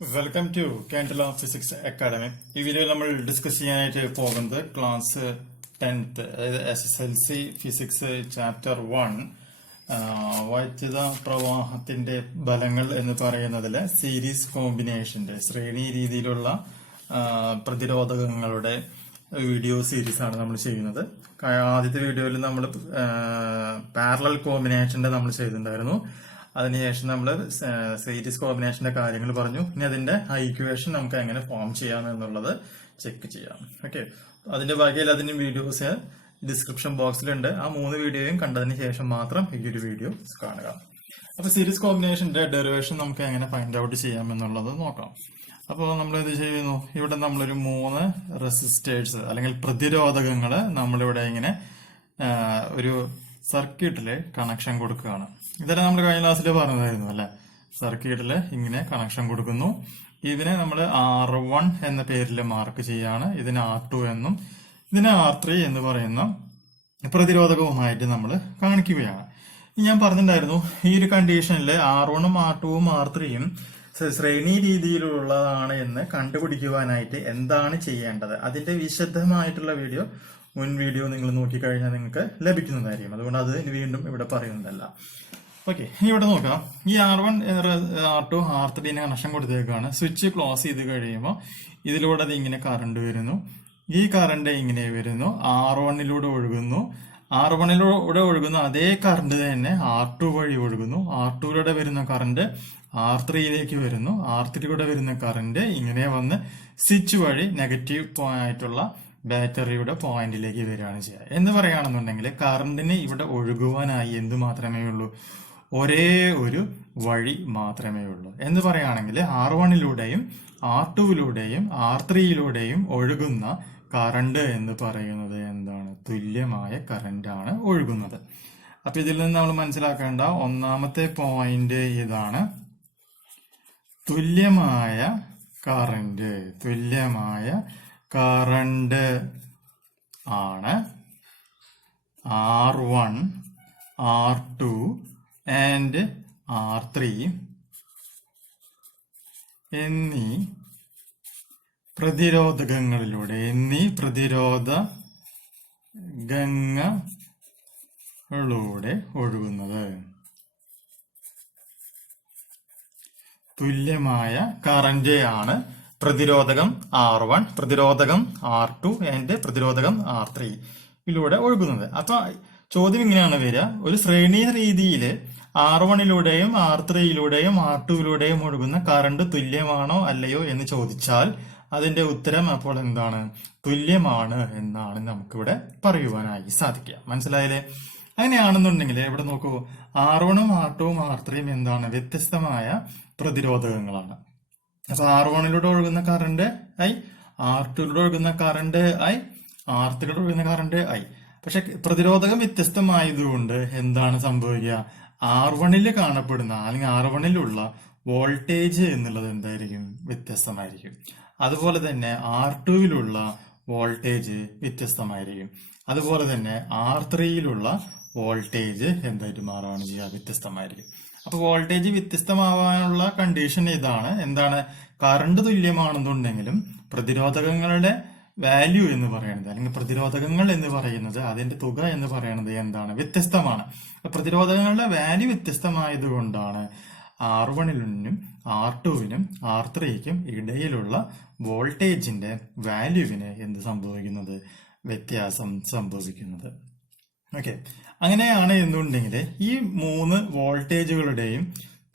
Welcome to Candela Physics Academy. ഈ വീഡിയോയിൽ നമ്മൾ ഡിസ്കസ് ചെയ്യാനായിട്ട് പോകുന്നത് ക്ലാസ് 10th അതായത് SSLC ഫിസിക്സ് ചാപ്റ്റർ 1 വൈദ്യുത പ്രവാഹത്തിന്റെ ബലങ്ങൾ എന്ന് പറയുന്നതിലെ സീരീസ് കോമ്പിനേഷന്റെ ശ്രേണി രീതിയിലുള്ള പ്രതിരോധകങ്ങളുടെ വീഡിയോ സീരീസ് ആണ് നമ്മൾ ചെയ്യുന്നത്. ആദ്യത്തെ വീഡിയോയിൽ നമ്മൾ പാരലൽ കോമ്പിനേഷന്റെ നമ്മൾ ചെയ്തിട്ടുണ്ടായിരുന്നു. അതിനുശേഷം നമ്മൾ സീരീസ് കോമ്പിനേഷന്റെ കാര്യങ്ങൾ പറഞ്ഞു. ഇനി അതിന്റെ ഇക്വേഷൻ നമുക്ക് എങ്ങനെ ഫോം ചെയ്യാം എന്നുള്ളത് ചെക്ക് ചെയ്യാം. ഓക്കെ, അതിന്റെ ബാക്കിയിൽ അതിന്റെ വീഡിയോസ് ഡിസ്ക്രിപ്ഷൻ ബോക്സിലുണ്ട്. ആ 3 വീഡിയോയും കണ്ടതിന് ശേഷം മാത്രം ഈ ഒരു വീഡിയോ കാണുക. അപ്പൊ സീരീസ് കോമ്പിനേഷന്റെ ഡെറിവേഷൻ നമുക്ക് എങ്ങനെ ഫൈൻഡ് ഔട്ട് ചെയ്യാം എന്നുള്ളത് നോക്കാം. അപ്പോൾ നമ്മൾ ഇത് ചെയ്യുന്നു, ഇവിടെ നമ്മളൊരു 3 റെസിസ്റ്റേഴ്സ് അല്ലെങ്കിൽ പ്രതിരോധകങ്ങള് നമ്മളിവിടെ ഇങ്ങനെ ഒരു സർക്യൂട്ടില് കണക്ഷൻ കൊടുക്കുകയാണ്. ഇതെല്ലാം നമ്മൾ കഴിഞ്ഞ ക്ലാസ്സിൽ പറഞ്ഞതായിരുന്നു അല്ലെ. സർക്യൂട്ടില് ഇങ്ങനെ കണക്ഷൻ കൊടുക്കുന്നു. ഇതിനെ നമ്മൾ R1 എന്ന പേരിൽ മാർക്ക് ചെയ്യാണ്. ഇതിന് R2 എന്നും ഇതിന് R3 എന്ന് പറയുന്ന പ്രതിരോധകവുമായിട്ട് നമ്മൾ കാണിക്കുകയാണ്. ഞാൻ പറഞ്ഞിട്ടുണ്ടായിരുന്നു, ഈ ഒരു കണ്ടീഷനിൽ R1ഉം R2ഉം R3യും ശ്രേണി രീതിയിലുള്ളതാണ് എന്ന് കണ്ടുപിടിക്കുവാനായിട്ട് എന്താണ് ചെയ്യേണ്ടത്, അതിന്റെ വിശദമായിട്ടുള്ള മുൻ വീഡിയോ നിങ്ങൾ നോക്കിക്കഴിഞ്ഞാൽ നിങ്ങൾക്ക് ലഭിക്കുന്നതായിരിക്കും. അതുകൊണ്ട് അത് വീണ്ടും ഇവിടെ പറയുന്നതല്ല. ഓക്കെ, ഇനി ഇവിടെ നോക്കാം. ഈ R1 R2 R3 connection കൊടുത്തേക്കാണ്. Switch close ചെയ്ത് കഴിയുമ്പോൾ ഇതിലൂടെ അത് ഇങ്ങനെ കറണ്ട് വരുന്നു. ഈ കറണ്ട് ഇങ്ങനെ വരുന്നു, R1ലൂടെ ഒഴുകുന്നു. R1ലൂടെ ഒഴുകുന്ന അതേ കറണ്ട് തന്നെ R2 വഴി ഒഴുകുന്നു. R2ലൂടെ വരുന്ന കറണ്ട് R3യിലേക്ക് വരുന്നു. R3ലൂടെ വരുന്ന കറണ്ട് ഇങ്ങനെ വന്ന് സ്വിച്ച് വഴി നെഗറ്റീവ് ആയിട്ടുള്ള ബാറ്ററിയുടെ പോയിന്റിലേക്ക് വരികയാണ് ചെയ്യുക. എന്ന് പറയുകയാണെന്നുണ്ടെങ്കിൽ കറണ്ടിന് ഇവിടെ ഒഴുകുവാനായി എന്ത് മാത്രമേ ഉള്ളൂ? ഒരേ ഒരു വഴി മാത്രമേ ഉള്ളൂ. എന്ന് പറയുകയാണെങ്കിൽ R1ലൂടെയും R2ലൂടെയും R3യിലൂടെയും ഒഴുകുന്ന കറണ്ട് എന്ന് പറയുന്നത് എന്താണ്? തുല്യമായ കറണ്ടാണ് ഒഴുകുന്നത്. അപ്പൊ ഇതിൽ നിന്ന് നമ്മൾ മനസ്സിലാക്കേണ്ട ഒന്നാമത്തെ പോയിന്റ് ഇതാണ്. തുല്യമായ കറണ്ട് ആണ് R1 R2 ആൻഡ് R3 എന്നീ പ്രതിരോധകങ്ങളിലൂടെ ഒഴുകുന്നത്. തുല്യമായ കറന്റ് ആണ് പ്രതിരോധകം R1, പ്രതിരോധകം R2 ആൻഡ് പ്രതിരോധകം R3 ഇതിലൂടെ ഒഴുകുന്നത്. അപ്പൊ ചോദ്യം ഇങ്ങനെയാണ് വരിക, ഒരു ശ്രേണി രീതിയിൽ R1ലൂടെയും R3യിലൂടെയും R2ലൂടെയും ഒഴുകുന്ന കറണ്ട് തുല്യമാണോ അല്ലയോ എന്ന് ചോദിച്ചാൽ അതിന്റെ ഉത്തരം അപ്പോൾ എന്താണ്? തുല്യമാണ് എന്നാണ് നമുക്കിവിടെ പറയുവാനായി സാധിക്കുക. മനസ്സിലായില്ലേ? അങ്ങനെയാണെന്നുണ്ടെങ്കിൽ ഇവിടെ നോക്കൂ, R1ഉം R2ഉം R3യും എന്താണ്? വ്യത്യസ്തമായ പ്രതിരോധകങ്ങളാണ്. അപ്പൊ R1ലൂടെ ഒഴുകുന്ന കറണ്ട് I, R2ലൂടെ ഒഴുകുന്ന കറണ്ട് I, R3ലൂടെ ഒഴുകുന്ന കറണ്ട് I. പക്ഷെ പ്രതിരോധകം വ്യത്യസ്തമായതുകൊണ്ട് എന്താണ് സംഭവിക്കുക? R1ൽ കാണപ്പെടുന്ന അല്ലെങ്കിൽ R1ലുള്ള വോൾട്ടേജ് എന്നുള്ളത് എന്തായിരിക്കും? വ്യത്യസ്തമായിരിക്കും. അതുപോലെ തന്നെ R2വിലുള്ള വോൾട്ടേജ് വ്യത്യസ്തമായിരിക്കും. അതുപോലെ തന്നെ R3യിലുള്ള വോൾട്ടേജ് എന്തായിട്ട് മാറുകയാണ് ചെയ്യുക? വ്യത്യസ്തമായിരിക്കും. അപ്പൊ വോൾട്ടേജ് വ്യത്യസ്തമാവാനുള്ള കണ്ടീഷൻ ഇതാണ്. എന്താണ്? കറണ്ട് തുല്യമാണെന്നുണ്ടെങ്കിലും പ്രതിരോധകങ്ങളുടെ വാല്യൂ എന്ന് പറയുന്നത് അല്ലെങ്കിൽ പ്രതിരോധകങ്ങൾ എന്ന് പറയുന്നത് അതിന്റെ തുക എന്ന് പറയുന്നത് എന്താണ്? വ്യത്യസ്തമാണ്. പ്രതിരോധകങ്ങളുടെ വാല്യൂ വ്യത്യസ്തമായതുകൊണ്ടാണ് R1നും R2വിനും R3ക്കും ഇടയിലുള്ള വോൾട്ടേജിന്റെ വാല്യൂവിന് എന്ത് സംഭവിക്കുന്നത്? വ്യത്യാസം സംഭവിക്കുന്നത്. ഓക്കെ, അങ്ങനെയാണ് എന്നുണ്ടെങ്കിൽ ഈ 3 വോൾട്ടേജുകളുടെയും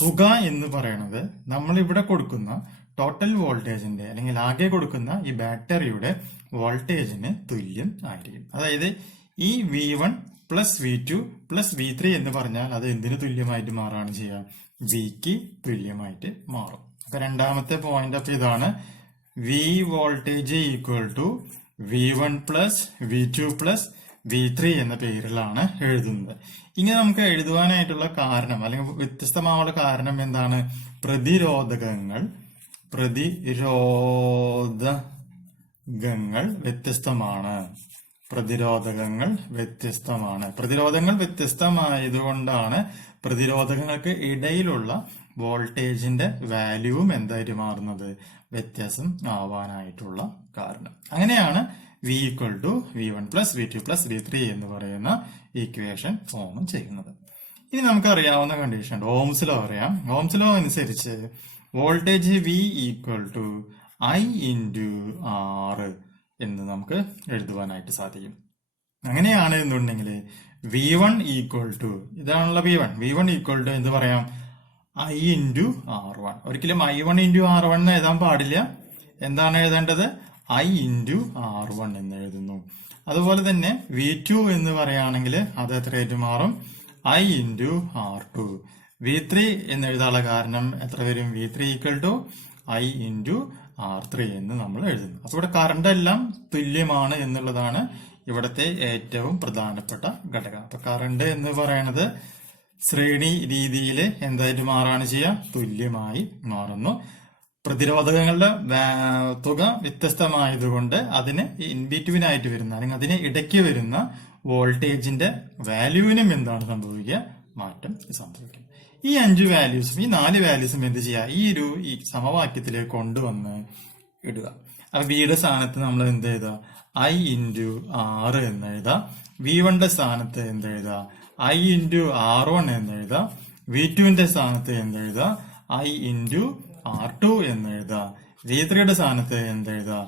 തുക എന്ന് പറയുന്നത് നമ്മൾ ഇവിടെ കൊടുക്കുന്ന ടോട്ടൽ വോൾട്ടേജിന്റെ അല്ലെങ്കിൽ ആകെ കൊടുക്കുന്ന ഈ ബാറ്ററിയുടെ വോൾട്ടേജിന് തുല്യം ആയിരിക്കും. അതായത് ഈ V1 plus V2 plus V3 എന്ന് പറഞ്ഞാൽ അത് എന്തിനു തുല്യമായിട്ട് മാറാണ് ചെയ്യുക? Vക്ക് തുല്യമായിട്ട് മാറും. അപ്പൊ രണ്ടാമത്തെ പോയിന്റ് അപ്പൊ ഇതാണ്, V voltage equal to V1 plus V2 plus V3 എന്ന പേരിലാണ് എഴുതുന്നത്. ഇങ്ങനെ നമുക്ക് എഴുതുവാനായിട്ടുള്ള കാരണം അല്ലെങ്കിൽ വ്യത്യസ്തമായുള്ള കാരണം എന്താണ്? പ്രതിരോധകങ്ങൾ വ്യത്യസ്തമാണ്. പ്രതിരോധങ്ങൾ വ്യത്യസ്തമായതുകൊണ്ടാണ് പ്രതിരോധകങ്ങൾക്ക് ഇടയിലുള്ള വോൾട്ടേജിന്റെ വാല്യൂവും എന്തായിട്ട് മാറുന്നത്, വ്യത്യാസം ആവാനായിട്ടുള്ള കാരണം. അങ്ങനെയാണ് V equal to V1 plus V2 plus V3 എന്ന് പറയുന്ന ഈക്വേഷൻ ഫോം ചെയ്യുന്നത്. ഇനി നമുക്കറിയാവുന്ന കണ്ടീഷൻ ഓംസ് ലോ അറിയാം. ഓംസ് ലോ അനുസരിച്ച് voltage V equal to I into R എന്ന് നമുക്ക് എഴുതുവാനായിട്ട് സാധിക്കും. അങ്ങനെയാണ് എന്നുണ്ടെങ്കിൽ V1 ഈക്വൽ ടു, ഇതാണല്ലോ V1 ഈക്വൽ ടു എന്ത് പറയാം, I ഇൻറ്റു R1. ഒരിക്കലും I1 ഇൻറ്റു R1 എന്ന് എഴുതാൻ പാടില്ല. എന്താണ് എഴുതേണ്ടത്, I ഇൻറ്റു R1 എന്ന് എഴുതുന്നു. അതുപോലെ തന്നെ V2 എന്ന് പറയുകയാണെങ്കിൽ അത് എത്രയായിട്ട് മാറും, I ഇൻറ്റു R2. V3 എന്ന് എഴുതാനുള്ള കാരണം എത്ര വരും, V3 equal to I into R3 എന്ന് നമ്മൾ എഴുതുന്നു. അപ്പൊ ഇവിടെ കറണ്ട് എല്ലാം തുല്യമാണ് എന്നുള്ളതാണ് ഇവിടുത്തെ ഏറ്റവും പ്രധാനപ്പെട്ട ഘടകം. അപ്പൊ കറണ്ട് എന്ന് പറയുന്നത് ശ്രേണി രീതിയിൽ എന്തായിട്ട് മാറാണ് ചെയ്യുക, തുല്യമായി മാറുന്നു. പ്രതിരോധകങ്ങളുടെ തുക വ്യത്യസ്തമായതുകൊണ്ട് അതിന് ഇൻബിറ്റ്വീൻ ആയിട്ട് വരുന്ന അല്ലെങ്കിൽ അതിന് ഇടയ്ക്ക് വരുന്ന വോൾട്ടേജിന്റെ വാല്യൂവിനും എന്താണ് സംഭവിക്കുക, മാറ്റം സംഭവിക്കും. ഈ 5 വാല്യൂസും ഈ 4 വാല്യൂസും എന്ത് ചെയ്യുക, ഈ സമവാക്യത്തിലേക്ക് കൊണ്ടുവന്ന് ഇടുക. അപ്പൊ വിയുടെ സ്ഥാനത്ത് നമ്മൾ എന്ത് എഴുതുക, I ഇൻറ്റു R എന്ന് എഴുതുക. V1ന്റെ സ്ഥാനത്ത് എന്ത് എഴുതുക, I ഇൻറ്റു R1 എന്ന് എഴുതുക. V2ന്റെ സ്ഥാനത്ത് എന്ത് എഴുതുക, I ഇൻറ്റു R2 എന്ന് എഴുതുക. V3യുടെ സ്ഥാനത്ത് എന്ത് എഴുതുക,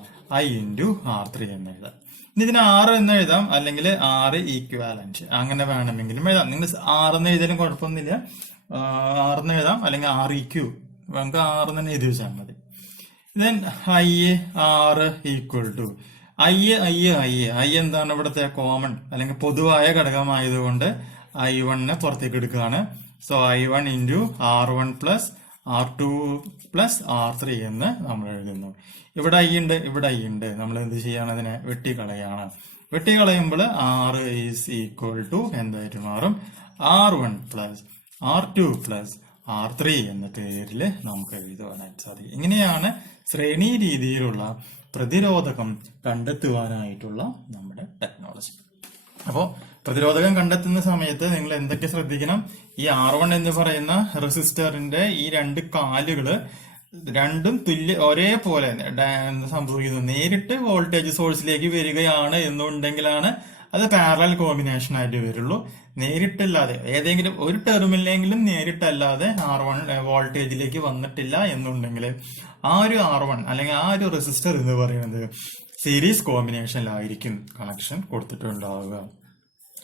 I ഇൻറ്റു R3 എന്ന് എഴുതുക. ഇനി ഇതിന് R എന്ന് എഴുതാം, അല്ലെങ്കിൽ R ഈക്വാലന്റ്, അങ്ങനെ വേണമെങ്കിലും എഴുതാം. നിങ്ങൾ R എന്ന് എഴുതിയാലും കുഴപ്പമൊന്നുമില്ല, R എന്ന് എഴുതാം, അല്ലെങ്കിൽ R EQ, നമുക്ക് R തന്നെ എഴുതി വെച്ചാൽ മതി. Then I R equal to I എന്താണ് ഇവിടുത്തെ കോമൺ അല്ലെങ്കിൽ പൊതുവായ ഘടകമായതുകൊണ്ട് I1 പുറത്തേക്ക് എടുക്കുകയാണ്. So I1 into R1 plus R2 plus R3 എന്ന് നമ്മൾ എഴുതുന്നു. ഇവിടെ I ഉണ്ട്, ഇവിടെ I ഉണ്ട്. നമ്മൾ എന്ത് ചെയ്യാണ്, അതിനെ വെട്ടിക്കളയാണ്. വെട്ടിക്കളയുമ്പോൾ R ഈസ് ഈക്വൽ ടു എന്തായിട്ട് മാറും, R1 plus R2 plus R3 എന്ന പേരിൽ നമുക്ക് എഴുതുവാനായിട്ട് സാധിക്കും. ഇങ്ങനെയാണ് ശ്രേണി രീതിയിലുള്ള പ്രതിരോധകം കണ്ടെത്തുവാനായിട്ടുള്ള നമ്മുടെ ടെക്നോളജി. അപ്പോൾ പ്രതിരോധകം കണ്ടെത്തുന്ന സമയത്ത് നിങ്ങൾ എന്തൊക്കെ ശ്രദ്ധിക്കണം, ഈ R1 എന്ന് പറയുന്ന റെസിസ്റ്ററിന്റെ ഈ 2 കാലുകള് രണ്ടും ഒരേപോലെ സംഭവിക്കുന്നു. നേരിട്ട് വോൾട്ടേജ് സോഴ്സിലേക്ക് വരികയാണ് എന്നുണ്ടെങ്കിലാണ് അത് പാരലൽ കോമ്പിനേഷൻ ആയിട്ട് വരുള്ളൂ. നേരിട്ടല്ലാതെ ഏതെങ്കിലും ഒരു ടെർമിനലെങ്കിലും നേരിട്ടല്ലാതെ R1 വോൾട്ടേജിലേക്ക് വന്നിട്ടില്ല എന്നുണ്ടെങ്കിൽ ആ ഒരു R1 അല്ലെങ്കിൽ ആ ഒരു റെസിസ്റ്റർ എന്ന് പറയുന്നത് സീരീസ് കോമ്പിനേഷനിലായിരിക്കും കണക്ഷൻ കൊടുത്തിട്ടുണ്ടാവുക.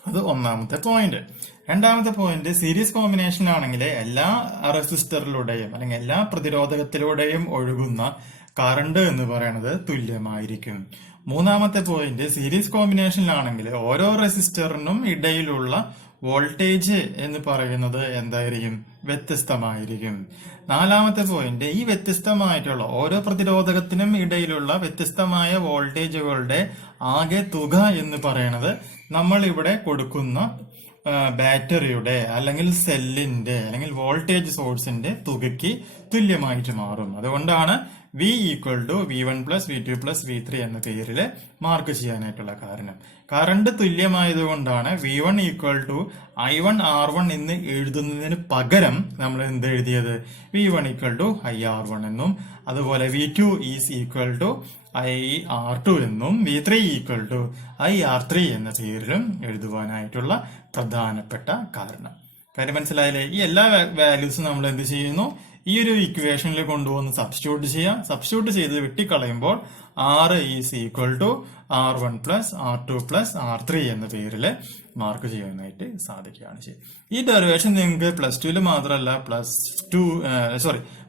അത് ഒന്നാമത്തെ പോയിന്റ്. രണ്ടാമത്തെ പോയിന്റ്, സീരീസ് കോമ്പിനേഷനിലാണെങ്കിൽ എല്ലാ റെസിസ്റ്ററിലൂടെയും അല്ലെങ്കിൽ എല്ലാ പ്രതിരോധകത്തിലൂടെയും ഒഴുകുന്ന കറണ്ട് എന്ന് പറയുന്നത് തുല്യമായിരിക്കും. മൂന്നാമത്തെ പോയിന്റ്, സീരീസ് കോമ്പിനേഷനിലാണെങ്കിൽ ഓരോ റെസിസ്റ്ററിനും ഇടയിലുള്ള വോൾട്ടേജ് എന്ന് പറയുന്നത് എന്തായിരിക്കും, വ്യത്യസ്തമായിരിക്കും. നാലാമത്തെ പോയിന്റ്, ഈ വ്യത്യസ്തമായിട്ടുള്ള ഓരോ പ്രതിരോധകത്തിനും ഇടയിലുള്ള വ്യത്യസ്തമായ വോൾട്ടേജുകളുടെ ആകെ തുക എന്ന് പറയുന്നത് നമ്മൾ ഇവിടെ കൊടുക്കുന്ന ബാറ്ററിയുടെ അല്ലെങ്കിൽ സെല്ലിന്റെ അല്ലെങ്കിൽ വോൾട്ടേജ് സോഴ്സിന്റെ തുകയ്ക്ക് തുല്യമായിട്ട് മാറും. അതുകൊണ്ടാണ് V equal to V1 plus V2 plus V3 എന്ന പേരിൽ മാർക്ക് ചെയ്യാനായിട്ടുള്ള കാരണം. Current തുല്യമായതുകൊണ്ടാണ് V1 equal to I1 R1 എന്ന് എഴുതുന്നതിന് പകരം നമ്മൾ എന്ത് എഴുതിയത്, V1 ഈക്വൽ ടു IR1 എന്നും അതുപോലെ V2 is equal to IR2 എന്നും V3 ഈക്വൽ ടു IR3 എന്ന പേരിലും എഴുതുവാനായിട്ടുള്ള പ്രധാനപ്പെട്ട കാരണം. കാര്യം മനസ്സിലായില്ലേ? ഈ എല്ലാ വാല്യൂസും നമ്മൾ എന്ത് ചെയ്യുന്നു, ഈ ഒരു ഇക്വേഷനിൽ കൊണ്ടുവന്ന് സബ്സ്റ്റിറ്റ്യൂട്ട് ചെയ്യാം. സബ്സ്റ്റിറ്റ്യൂട്ട് ചെയ്ത് വെട്ടിക്കളയുമ്പോൾ R is equal to R1 plus R2 plus R3 എന്ന പേരിൽ മാർക്ക് ചെയ്യാനായിട്ട് സാധിക്കുകയാണ് ചെയ്യുന്നത്. ഈ ഡെറിവേഷൻ നിങ്ങൾക്ക് പ്ലസ് ടുവിൽ മാത്രമല്ല,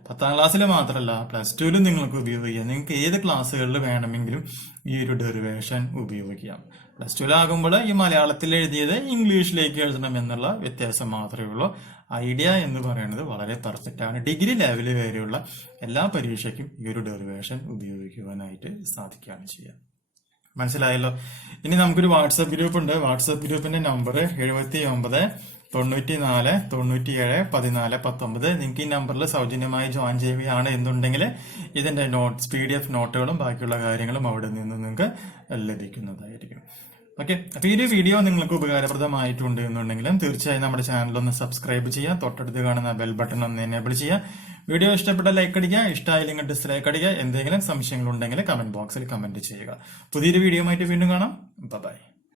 10ാം ക്ലാസ്സിൽ മാത്രമല്ല പ്ലസ് ടുവിലും നിങ്ങൾക്ക് ഉപയോഗിക്കാം. നിങ്ങൾക്ക് ഏത് ക്ലാസ്സുകളിൽ വേണമെങ്കിലും ഈ ഒരു ഡെറിവേഷൻ ഉപയോഗിക്കാം. പ്ലസ് ടുവിലാകുമ്പോൾ ഈ മലയാളത്തിൽ എഴുതിയത് ഇംഗ്ലീഷിലേക്ക് എഴുതണം എന്നുള്ള വ്യത്യാസം മാത്രമേ ഉള്ളൂ. ഐഡിയ എന്ന് പറയുന്നത് വളരെ പെർഫെക്റ്റ് ആണ്. ഡിഗ്രി ലെവലിൽ വരെയുള്ള എല്ലാ പരീക്ഷയ്ക്കും ഈ ഒരു ഡെറിവേഷൻ ഉപയോഗിക്കുവാനായിട്ട് സാധിക്കുകയാണ് ചെയ്യുക. മനസ്സിലായല്ലോ? ഇനി നമുക്കൊരു വാട്സപ്പ് ഗ്രൂപ്പ് ഉണ്ട്. വാട്സപ്പ് ഗ്രൂപ്പിന്റെ നമ്പർ 79 94 97 14 19. നിങ്ങൾക്ക് ഈ നമ്പറിൽ സൗജന്യമായി ജോയിൻ ചെയ്യുകയാണ് എന്നുണ്ടെങ്കിൽ ഇതിന്റെ PDF നോട്ടുകളും ബാക്കിയുള്ള കാര്യങ്ങളും അവിടെ നിന്ന് നിങ്ങൾക്ക് ലഭിക്കുന്നതായിരിക്കും. ഓക്കെ, അപ്പൊ ഈ ഒരു വീഡിയോ നിങ്ങൾക്ക് ഉപകാരപ്രദമായിട്ടുണ്ട് എന്നുണ്ടെങ്കിലും തീർച്ചയായും നമ്മുടെ ചാനൽ ഒന്ന് സബ്സ്ക്രൈബ് ചെയ്യുക, തൊട്ടടുത്ത് കാണുന്ന ബെൽ ബട്ടൺ ഒന്ന് എനേബിൾ ചെയ്യുക. വീഡിയോ ഇഷ്ടപ്പെട്ട ലൈക്ക് അടിക്കുക, ഇഷ്ടമായില്ലെങ്കിൽ ഡിസ്ലൈക്ക് അടിക്കുക. എന്തെങ്കിലും സംശയങ്ങളുണ്ടെങ്കിൽ കമന്റ് ബോക്സിൽ കമന്റ് ചെയ്യുക. പുതിയൊരു വീഡിയോ ആയിട്ട് വീണ്ടും കാണാം. ബൈ.